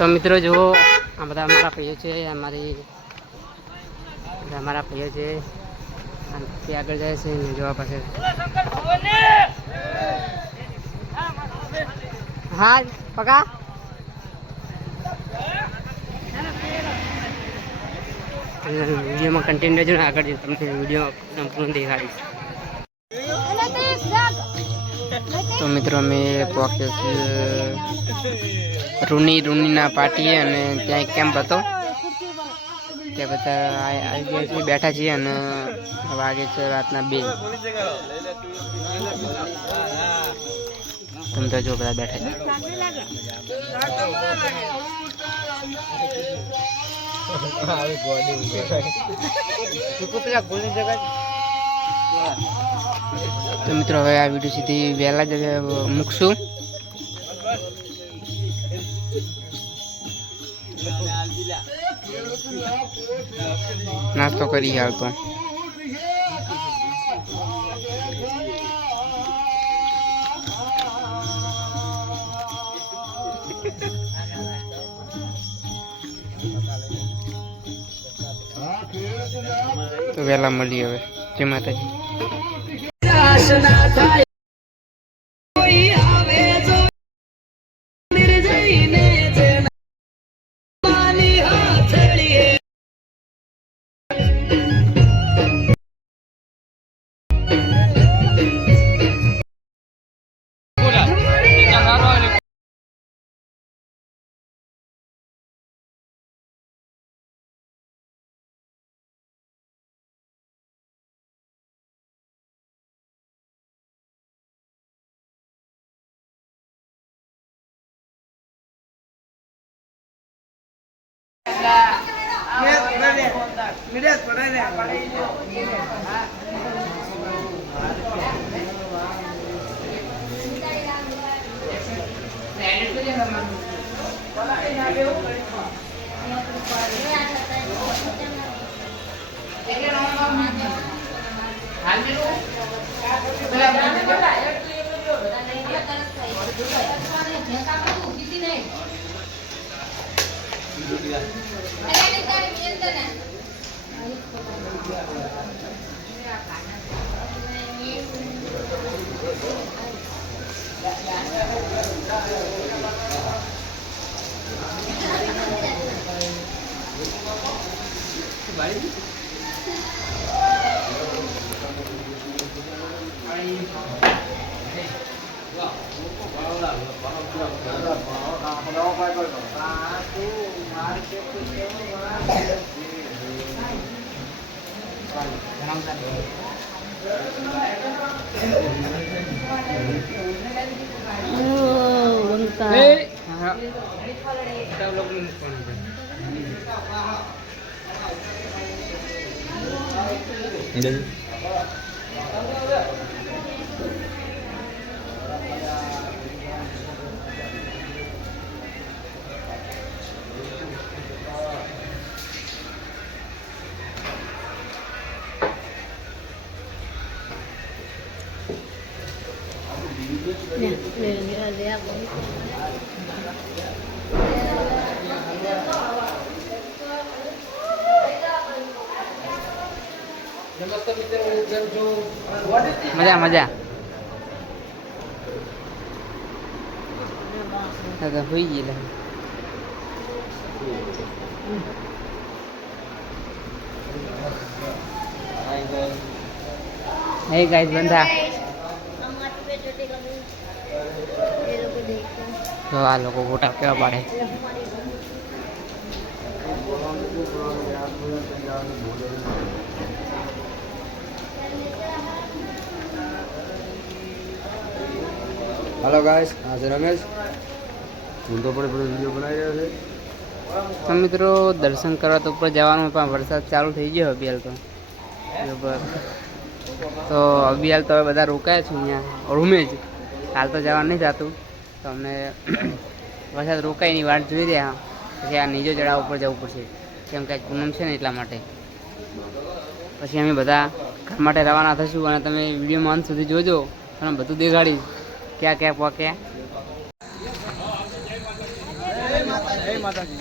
તો મિત્રો જુઓ આ બધા અમારા ભાઈઓ છે, અમારા ભાઈઓ છે તે આગળ જાય છે ને જોવા પાસે હા પગા વિડીયોમાં કન્ટેન્ટ રહેજો ને આગળ તમને વિડીયો સંપૂર્ણ દેખાડીશ. તો મિત્રો અમે પહોંચ્યો છીએ રૂનીના પાર્ટીએ અને ત્યાં એક કેમ્પ હતો ત્યાં બધા આવી ગયા છીએ, બેઠા છીએ અને વાગે છે રાતના 2. તમે તો જો બધા બેઠા તો મિત્રો હવે આ વિડીયો સીધી વહેલા જ મૂકશું. નાસ્તો કરી હાલ તો વહેલા મળીએ હવે. જય માતાજી. મજા મજા હોઈ ગયેલા. હે ગાઈસ બંધા તો આ લોકો ફોટા કેવા પાડે. हेलो गाइस, आज रमेश હું તો પણ વિડીયો બનાવી રહ્યો છે. તો મિત્રો દર્શન કરવા તો ઉપર જવાનું પણ વરસાદ ચાલુ થઈ ગયો અભિયાલ તો બરાબર. તો અભિયાલ તો હવે બધા રોકાયા છે અહીંયા રૂમે જ. હાલ તો જવાનું નહીં થતું તો અમને વરસાદ રોકાયની વાટ જોઈ રહ્યા. પછી આ નીચો ચડાવ ઉપર જવું પડશે કેમ કે પૂનમ છે ને એટલા માટે. પછી અમે બધા ઘર માટે રવાના થશું અને તમે વિડીયોમાં અંત સુધી જોજો અને બધું દેખાડીશ ક્યાં ક્યાં પહોંચ્યા. માતાજી.